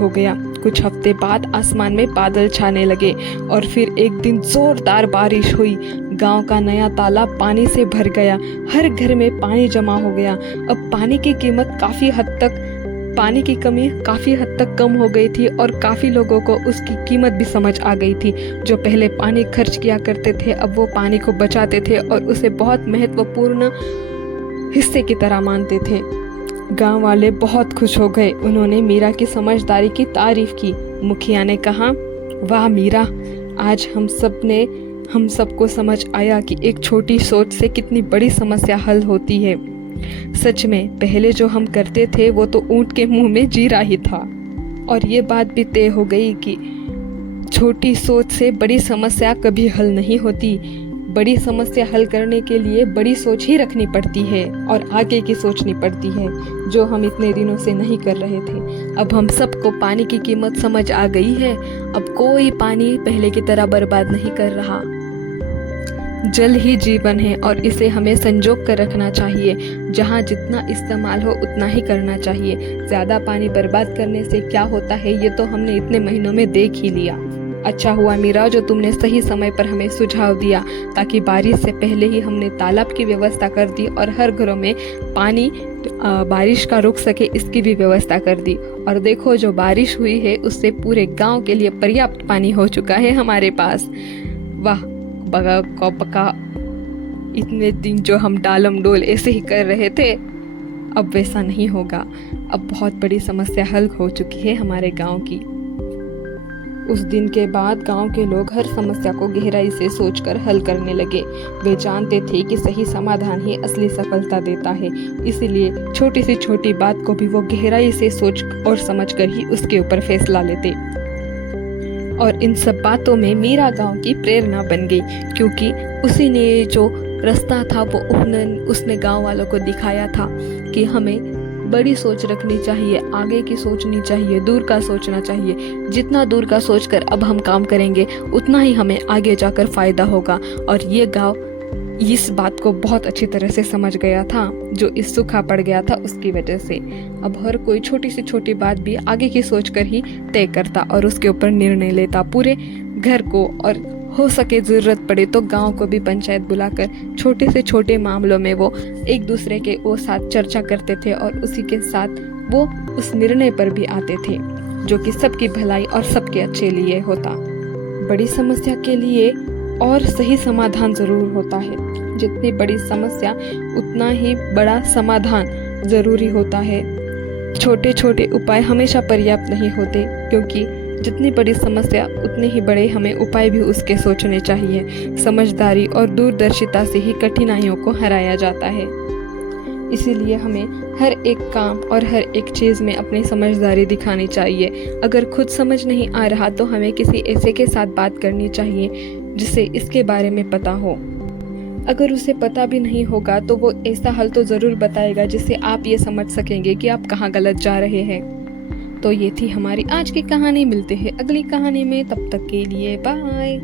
हो गया। कुछ हफ्ते बाद आसमान में बादल छाने लगे और फिर एक दिन जोरदार बारिश हुई। गांव का नया तालाब पानी से भर गया। हर घर में पानी जमा हो गया। अब पानी की कमी काफ़ी हद तक कम हो गई थी और काफ़ी लोगों को उसकी कीमत भी समझ आ गई थी। जो पहले पानी खर्च किया करते थे, अब वो पानी को बचाते थे और उसे बहुत महत्वपूर्ण हिस्से की तरह मानते थे। गांव वाले बहुत खुश हो गए। उन्होंने मीरा की समझदारी की तारीफ की। मुखिया ने कहा, वाह मीरा, आज हम सबको समझ आया कि एक छोटी सोच से कितनी बड़ी समस्या हल होती है। सच में पहले जो हम करते थे वो तो ऊंट के मुंह में जीरा ही था। और ये बात भी तय हो गई कि छोटी सोच से बड़ी समस्या कभी हल नहीं होती। बड़ी समस्या हल करने के लिए बड़ी सोच ही रखनी पड़ती है और आगे की सोचनी पड़ती है, जो हम इतने दिनों से नहीं कर रहे थे। अब हम सबको पानी की कीमत समझ आ गई है। अब कोई पानी पहले की तरह बर्बाद नहीं कर रहा। जल ही जीवन है और इसे हमें संजो कर रखना चाहिए। जहाँ जितना इस्तेमाल हो उतना ही करना चाहिए। ज़्यादा पानी बर्बाद करने से क्या होता है ये तो हमने इतने महीनों में देख ही लिया। अच्छा हुआ मीरा जो तुमने सही समय पर हमें सुझाव दिया, ताकि बारिश से पहले ही हमने तालाब की व्यवस्था कर दी और हर घरों में पानी बारिश का रुक सके इसकी भी व्यवस्था कर दी। और देखो जो बारिश हुई है उससे पूरे गांव के लिए पर्याप्त पानी हो चुका है हमारे पास। वाह बका, इतने दिन जो हम डालम डोल ऐसे ही कर रहे थे, अब वैसा नहीं होगा। अब बहुत बड़ी समस्या हल हो चुकी है हमारे गांव की। उस दिन के बाद गांव के लोग हर समस्या को गहराई से सोचकर हल करने लगे। वे जानते थे कि सही समाधान ही असली सफलता देता है। इसलिए छोटी से छोटी बात को भी वो गहराई से सोच और समझ कर ही उसके ऊपर फैसला लेते। और इन सब बातों में मीरा गांव की प्रेरणा बन गई, क्योंकि उसी ने जो रास्ता था वो उसने गांव वालों को दिखाया था कि हमें बड़ी सोच रखनी चाहिए, आगे की सोचनी चाहिए, दूर का सोचना चाहिए। जितना दूर का सोचकर अब हम काम करेंगे उतना ही हमें आगे जाकर फायदा होगा। और ये गांव इस बात को बहुत अच्छी तरह से समझ गया था, जो इस सूखा पड़ गया था उसकी वजह से। अब हर कोई छोटी से छोटी बात भी आगे की सोचकर ही तय करता और उसके ऊपर निर्णय लेता पूरे घर को। और हो सके ज़रूरत पड़े तो गांव को भी पंचायत बुलाकर छोटे से छोटे मामलों में वो एक दूसरे के साथ चर्चा करते थे और उसी के साथ वो उस निर्णय पर भी आते थे जो कि सबकी भलाई और सबके अच्छे लिए होता। बड़ी समस्या के लिए और सही समाधान ज़रूर होता है। जितनी बड़ी समस्या उतना ही बड़ा समाधान ज़रूरी होता है। छोटे छोटे उपाय हमेशा पर्याप्त नहीं होते, क्योंकि जितनी बड़ी समस्या उतने ही बड़े हमें उपाय भी उसके सोचने चाहिए। समझदारी और दूरदर्शिता से ही कठिनाइयों को हराया जाता है। इसीलिए हमें हर एक काम और हर एक चीज़ में अपनी समझदारी दिखानी चाहिए। अगर खुद समझ नहीं आ रहा तो हमें किसी ऐसे के साथ बात करनी चाहिए जिसे इसके बारे में पता हो। अगर उसे पता भी नहीं होगा तो वो ऐसा हल तो ज़रूर बताएगा जिससे आप ये समझ सकेंगे कि आप कहाँ गलत जा रहे हैं। तो ये थी हमारी आज की कहानी। मिलते हैं अगली कहानी में, तब तक के लिए बाय।